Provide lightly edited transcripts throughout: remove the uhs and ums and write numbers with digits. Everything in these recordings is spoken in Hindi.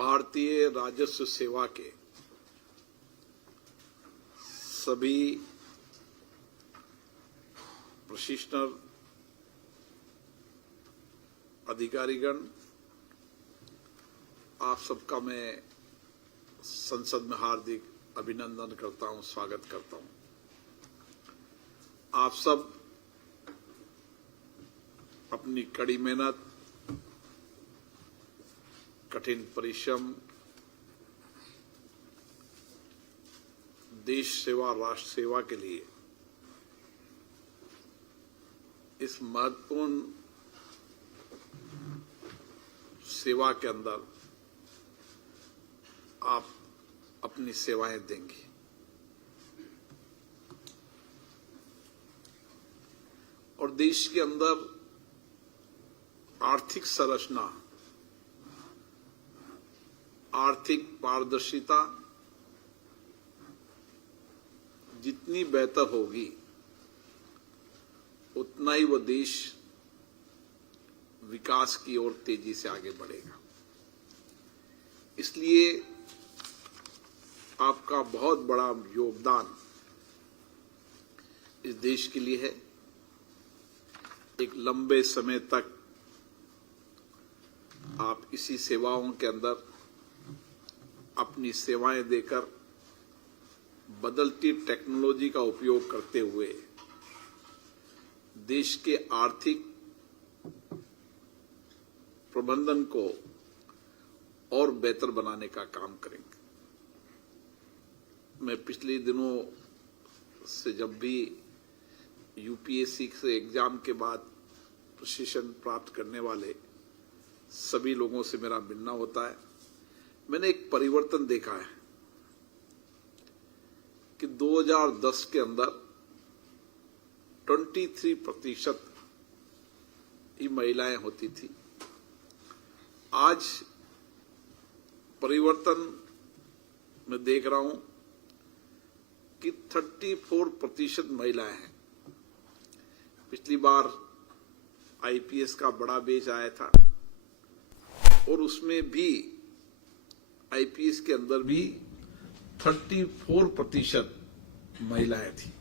भारतीय राजस्व सेवा के सभी प्रशिक्षण अधिकारीगण, आप सबका मैं संसद में हार्दिक अभिनंदन करता हूं, स्वागत करता हूं। आप सब अपनी कड़ी मेहनत, कठिन परिश्रम, देश सेवा, राष्ट्र सेवा के लिए इस महत्वपूर्ण सेवा के अंदर आप अपनी सेवाएं देंगे। और देश के अंदर आर्थिक संरचना, आर्थिक पारदर्शिता जितनी बेहतर होगी, उतना ही वह देश विकास की ओर तेजी से आगे बढ़ेगा। इसलिए आपका बहुत बड़ा योगदान इस देश के लिए है। एक लंबे समय तक आप इसी सेवाओं के अंदर अपनी सेवाएं देकर बदलती टेक्नोलॉजी का उपयोग करते हुए देश के आर्थिक प्रबंधन को और बेहतर बनाने का काम करेंगे। मैं पिछले दिनों से जब भी यूपीएससी से एग्जाम के बाद प्रशिक्षण प्राप्त करने वाले सभी लोगों से मेरा मिलना होता है, मैंने एक परिवर्तन देखा है कि 2010 के अंदर 23% ही महिलाएं होती थी। आज परिवर्तन मैं देख रहा हूं कि 34% महिलाएं हैं। पिछली बार आईपीएस का बड़ा बैच आया था और उसमें भी आईपीएस के अंदर भी 34% महिलाएं थी।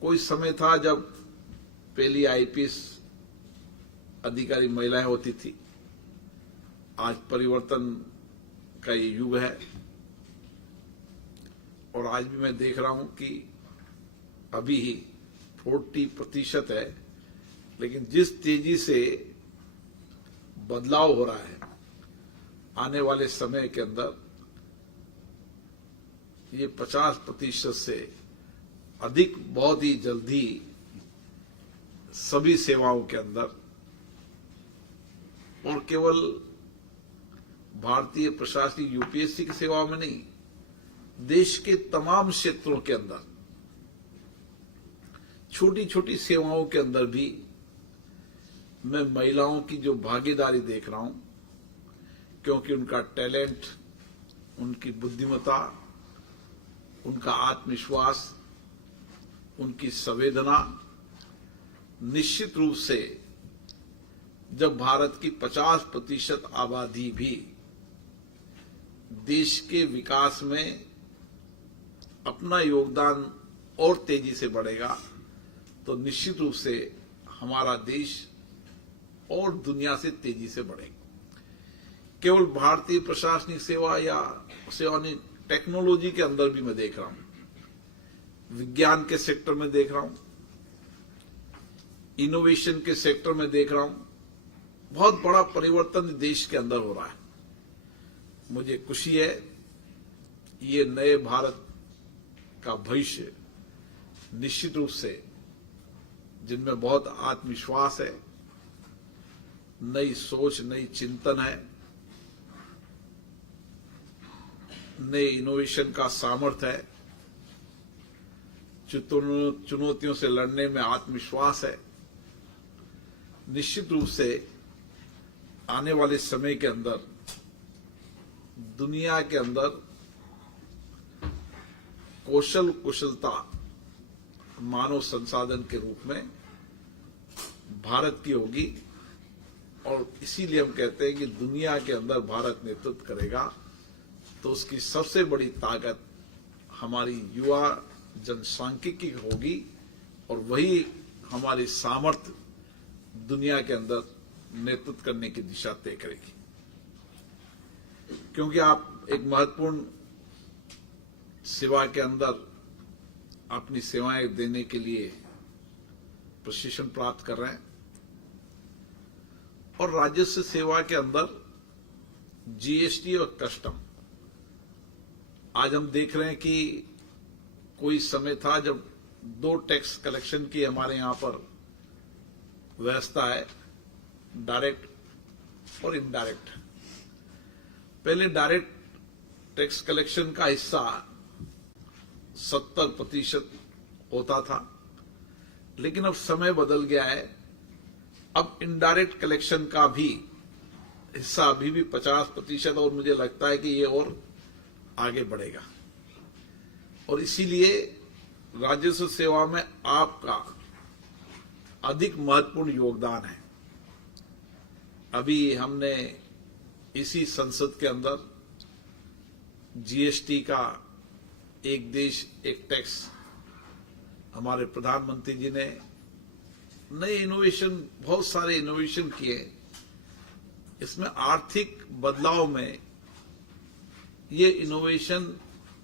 कोई समय था जब पहली आईपीएस अधिकारी महिलाएं होती थी। आज परिवर्तन का ये युग है और आज भी मैं देख रहा हूं कि अभी 40% है, लेकिन जिस तेजी से बदलाव हो रहा है, आने वाले समय के अंदर ये 50% से अधिक बहुत ही जल्दी सभी सेवाओं के अंदर, और केवल भारतीय प्रशासनिक यूपीएससी की सेवाओं में नहीं, देश के तमाम क्षेत्रों के अंदर, छोटी छोटी सेवाओं के अंदर भी मैं महिलाओं की जो भागीदारी देख रहा हूं, क्योंकि उनका टैलेंट, उनकी बुद्धिमत्ता, उनका आत्मविश्वास, उनकी संवेदना निश्चित रूप से जब भारत की 50% आबादी भी देश के विकास में अपना योगदान और तेजी से बढ़ेगा, तो निश्चित रूप से हमारा देश और दुनिया से तेजी से बढ़ेगा। केवल भारतीय प्रशासनिक सेवा या सेवा नहीं, टेक्नोलॉजी के अंदर भी मैं देख रहा हूं, विज्ञान के सेक्टर में देख रहा हूं, इनोवेशन के सेक्टर में देख रहा हूं, बहुत बड़ा परिवर्तन देश के अंदर हो रहा है। मुझे खुशी है, ये नए भारत का भविष्य निश्चित रूप से, जिनमें बहुत आत्मविश्वास है, नई सोच, नई चिंतन है, नए इनोवेशन का सामर्थ्य है, चुनौतियों से लड़ने में आत्मविश्वास है, निश्चित रूप से आने वाले समय के अंदर दुनिया के अंदर कुशलता मानव संसाधन के रूप में भारत की होगी और इसीलिए हम कहते हैं कि दुनिया के अंदर भारत नेतृत्व करेगा तो उसकी सबसे बड़ी ताकत हमारी युवा जनसांख्यिकी होगी और वही हमारी सामर्थ्य दुनिया के अंदर नेतृत्व करने की दिशा तय करेगी। क्योंकि आप एक महत्वपूर्ण सेवा के अंदर अपनी सेवाएं देने के लिए प्रशिक्षण प्राप्त कर रहे हैं और राजस्व सेवा के अंदर जीएसटी और कस्टम, आज हम देख रहे हैं कि कोई समय था जब 2 टैक्स कलेक्शन की हमारे यहां पर व्यवस्था है, डायरेक्ट और इनडायरेक्ट। पहले डायरेक्ट टैक्स कलेक्शन का हिस्सा 70% होता था, लेकिन अब समय बदल गया है। अब इनडायरेक्ट कलेक्शन का भी हिस्सा अभी भी 50% और मुझे लगता है कि ये और आगे बढ़ेगा। और इसीलिए राजस्व सेवा में आपका अधिक महत्वपूर्ण योगदान है। अभी हमने इसी संसद के अंदर जीएसटी का एक देश एक टैक्स, हमारे प्रधानमंत्री जी ने नए इनोवेशन, बहुत सारे इनोवेशन किए। इसमें आर्थिक बदलाव में ये इनोवेशन,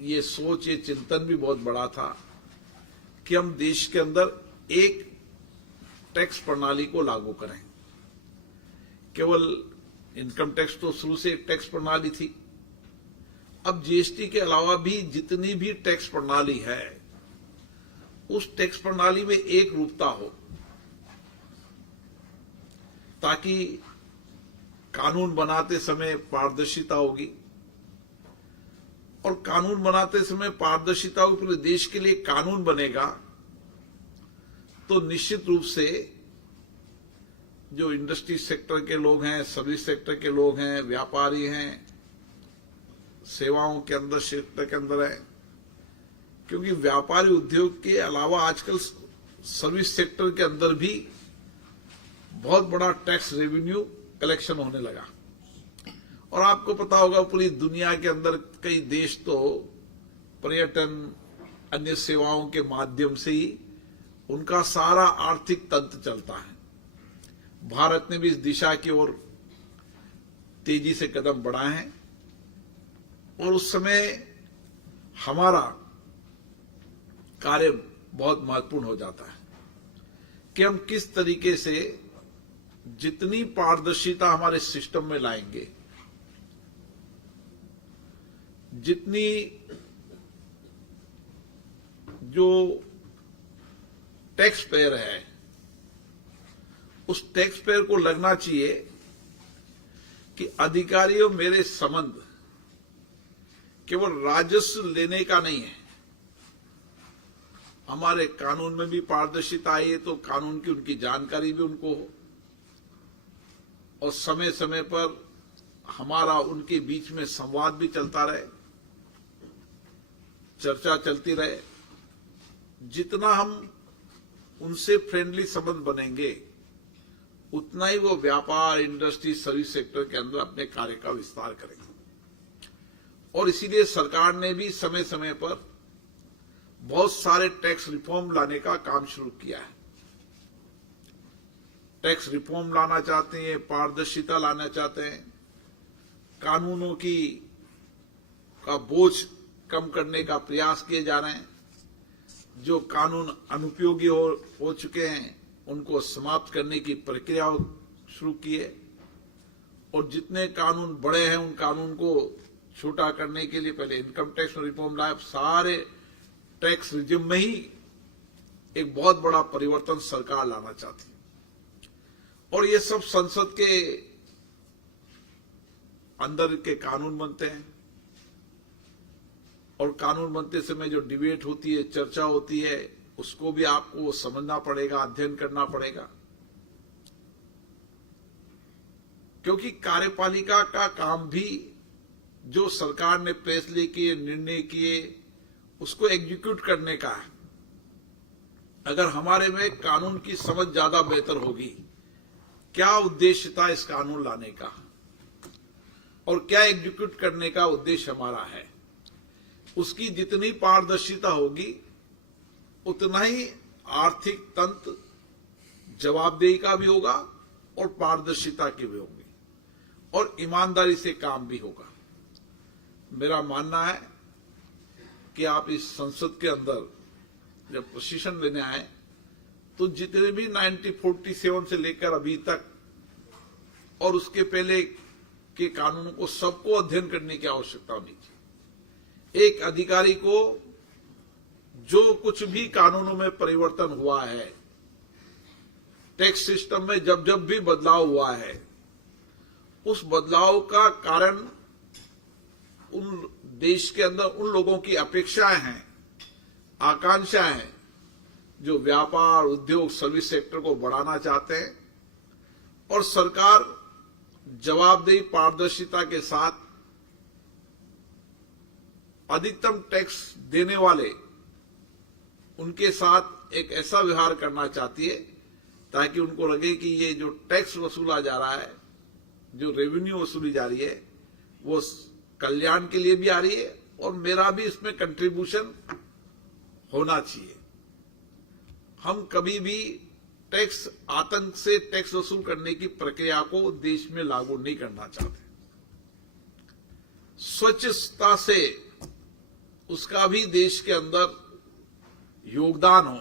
ये सोच, ये चिंतन भी बहुत बड़ा था कि हम देश के अंदर एक टैक्स प्रणाली को लागू करें। केवल इनकम टैक्स तो शुरू से एक टैक्स प्रणाली थी, अब जीएसटी के अलावा भी जितनी भी टैक्स प्रणाली है उस टैक्स प्रणाली में एक रूपता हो, ताकि कानून बनाते समय पारदर्शिता होगी। और कानून बनाते समय पारदर्शिता होगी, पूरे देश के लिए कानून बनेगा तो निश्चित रूप से जो इंडस्ट्री सेक्टर के लोग हैं, सर्विस सेक्टर के लोग हैं, व्यापारी हैं, सेवाओं के अंदर क्षेत्र के अंदर है, क्योंकि व्यापारी उद्योग के अलावा आजकल सर्विस सेक्टर के अंदर भी बहुत बड़ा टैक्स रेवेन्यू कलेक्शन होने लगा। और आपको पता होगा पूरी दुनिया के अंदर कई देश तो पर्यटन, अन्य सेवाओं के माध्यम से ही उनका सारा आर्थिक तंत्र चलता है। भारत ने भी इस दिशा की ओर तेजी से कदम बढ़ाए हैं और उस समय हमारा कार्य बहुत महत्वपूर्ण हो जाता है कि हम किस तरीके से जितनी पारदर्शिता हमारे सिस्टम में लाएंगे, जितनी जो टैक्स पेयर है उस टैक्स पेयर को लगना चाहिए कि अधिकारियों मेरे संबंध केवल राजस्व लेने का नहीं है। हमारे कानून में भी पारदर्शिता आई है तो कानून की उनकी जानकारी भी उनको हो और समय समय पर हमारा उनके बीच में संवाद भी चलता रहे, चर्चा चलती रहे। जितना हम उनसे फ्रेंडली संबंध बनेंगे उतना ही वो व्यापार, इंडस्ट्री, सर्विस सेक्टर के अंदर अपने कार्य का विस्तार करेंगे। और इसीलिए सरकार ने भी समय समय पर बहुत सारे टैक्स रिफॉर्म लाने का काम शुरू किया है। टैक्स रिफॉर्म लाना चाहते हैं, पारदर्शिता लाना चाहते हैं, कानूनों का बोझ कम करने का प्रयास किए जा रहे हैं। जो कानून अनुपयोगी हो चुके हैं उनको समाप्त करने की प्रक्रिया शुरू की है और जितने कानून बड़े हैं उन कानून को छोटा करने के लिए पहले इनकम टैक्स में रिफॉर्म लाए। सारे टैक्स रिजिम में ही एक बहुत बड़ा परिवर्तन सरकार लाना चाहती है और ये सब संसद के अंदर के कानून बनते हैं और कानून बनते समय जो डिबेट होती है, चर्चा होती है, उसको भी आपको समझना पड़ेगा, अध्ययन करना पड़ेगा। क्योंकि कार्यपालिका का काम भी जो सरकार ने फैसले किए, निर्णय किए, उसको एग्जीक्यूट करने का है। अगर हमारे में कानून की समझ ज्यादा बेहतर होगी क्या उद्देश्य था इस कानून लाने का और क्या एग्जीक्यूट करने का उद्देश्य हमारा है, उसकी जितनी पारदर्शिता होगी उतना ही आर्थिक तंत्र जवाबदेही का भी होगा और पारदर्शिता की भी होगी और ईमानदारी से काम भी होगा। मेरा मानना है कि आप इस संसद के अंदर जब प्रशिक्षण लेने आए तो जितने भी 1947 से लेकर अभी तक और उसके पहले के कानूनों को सबको अध्ययन करने की आवश्यकता होनी चाहिए। एक अधिकारी को जो कुछ भी कानूनों में परिवर्तन हुआ है, टैक्स सिस्टम में जब जब भी बदलाव हुआ है, उस बदलाव का कारण उन देश के अंदर उन लोगों की अपेक्षाएं हैं, आकांक्षाएं हैं जो व्यापार, उद्योग, सर्विस सेक्टर को बढ़ाना चाहते हैं और सरकार जवाबदेही, पारदर्शिता के साथ अधिकतम टैक्स देने वाले उनके साथ एक ऐसा व्यवहार करना चाहती है ताकि उनको लगे कि ये जो टैक्स वसूला जा रहा है, जो रेवेन्यू वसूली जा रही है, वो कल्याण के लिए भी आ रही है और मेरा भी इसमें कंट्रीब्यूशन होना चाहिए। हम कभी भी टैक्स आतंक से टैक्स वसूल करने की प्रक्रिया को देश में लागू नहीं करना चाहते। स्वच्छता से उसका भी देश के अंदर योगदान हो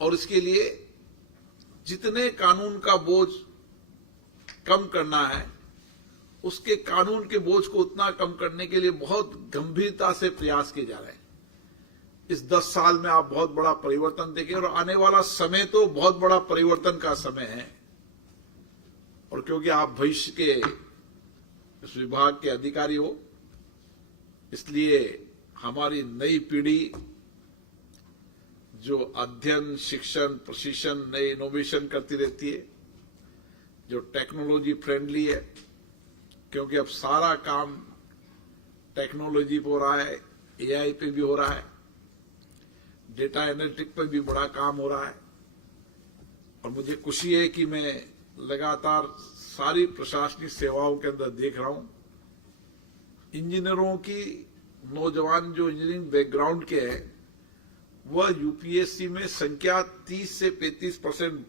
और इसके लिए जितने कानून का बोझ कम करना है, उसके कानून के बोझ को उतना कम करने के लिए बहुत गंभीरता से प्रयास किए जा रहे हैं। इस 10 साल में आप बहुत बड़ा परिवर्तन देखें और आने वाला समय तो बहुत बड़ा परिवर्तन का समय है। और क्योंकि आप भविष्य के इस विभाग के अधिकारी हो, इसलिए हमारी नई पीढ़ी जो अध्ययन, शिक्षण, प्रशिक्षण, नए इनोवेशन करती रहती है, जो टेक्नोलॉजी फ्रेंडली है, क्योंकि अब सारा काम टेक्नोलॉजी पे हो रहा है, एआई पे भी हो रहा है, डेटा एनालिटिक पे भी बड़ा काम हो रहा है। और मुझे खुशी है कि मैं लगातार सारी प्रशासनिक सेवाओं के अंदर देख रहा हूं, इंजीनियरों की नौजवान जो इंजीनियरिंग बैकग्राउंड के हैं, वह यूपीएससी में संख्या 30 से 35%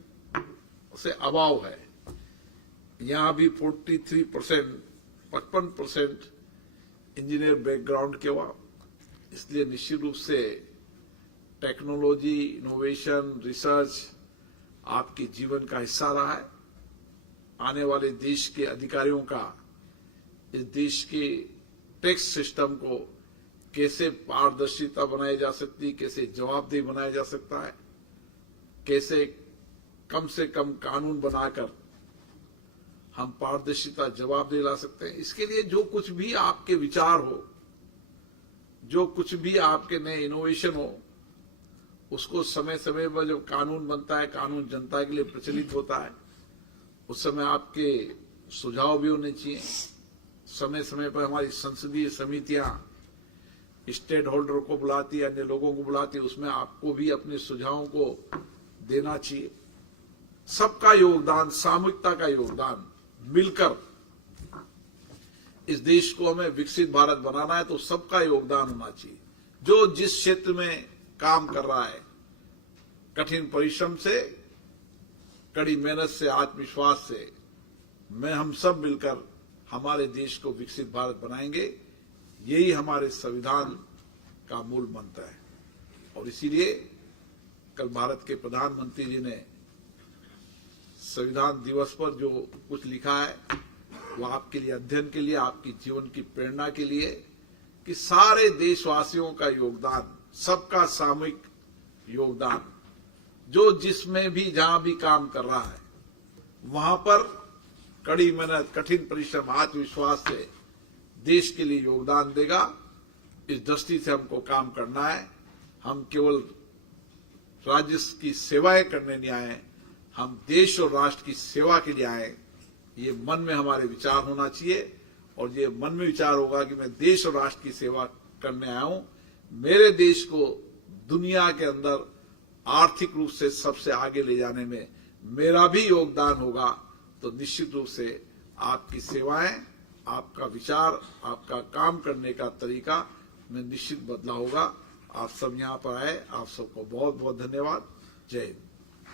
से अभाव है। यहां भी 43%, 55% इंजीनियर बैकग्राउंड के हुआ। इसलिए निश्चित रूप से टेक्नोलॉजी, इनोवेशन, रिसर्च आपके जीवन का हिस्सा रहा है। आने वाले देश के अधिकारियों का इस देश के टैक्स सिस्टम को कैसे पारदर्शिता बनाई जा सकती, कैसे जवाबदेही बनाया जा सकता है, कैसे कम से कम कानून बनाकर हम पारदर्शिता, जवाबदेही ला सकते हैं। इसके लिए जो कुछ भी आपके विचार हो, जो कुछ भी आपके नए इनोवेशन हो, उसको समय समय पर जब कानून बनता है, कानून जनता के लिए प्रचलित होता है, उस समय आपके सुझाव भी होने चाहिए। समय समय पर हमारी संसदीय समितियां स्टेक होल्डर को बुलाती है, अन्य लोगों को बुलाती है, उसमें आपको भी अपने सुझावों को देना चाहिए। सबका योगदान, सामूहिकता का योगदान, मिलकर इस देश को हमें विकसित भारत बनाना है तो सबका योगदान होना चाहिए। जो जिस क्षेत्र में काम कर रहा है, कठिन परिश्रम से, कड़ी मेहनत से, आत्मविश्वास से, हम सब मिलकर हमारे देश को विकसित भारत बनाएंगे। यही हमारे संविधान का मूल मंत्र है। और इसीलिए कल भारत के प्रधानमंत्री जी ने संविधान दिवस पर जो कुछ लिखा है, वो आपके लिए अध्ययन के लिए, आपकी जीवन की प्रेरणा के लिए, कि सारे देशवासियों का योगदान, सबका सामूहिक योगदान, जो जिसमें भी जहां भी काम कर रहा है, वहां पर कड़ी मेहनत, कठिन परिश्रम, आत्मविश्वास से देश के लिए योगदान देगा। इस दृष्टि से हमको काम करना है। हम केवल राज्य की सेवाएं करने नहीं आए, हम देश और राष्ट्र की सेवा के लिए आए। ये मन में हमारे विचार होना चाहिए और ये मन में विचार होगा कि मैं देश और राष्ट्र की सेवा करने आया हूं। मेरे देश को दुनिया के अंदर आर्थिक रूप से सबसे आगे ले जाने में मेरा भी योगदान होगा तो निश्चित रूप से आपकी सेवाएं, आपका विचार, आपका काम करने का तरीका में निश्चित बदलाव होगा। आप सब यहाँ पर आए, आप सबको बहुत बहुत धन्यवाद। जय हिंद।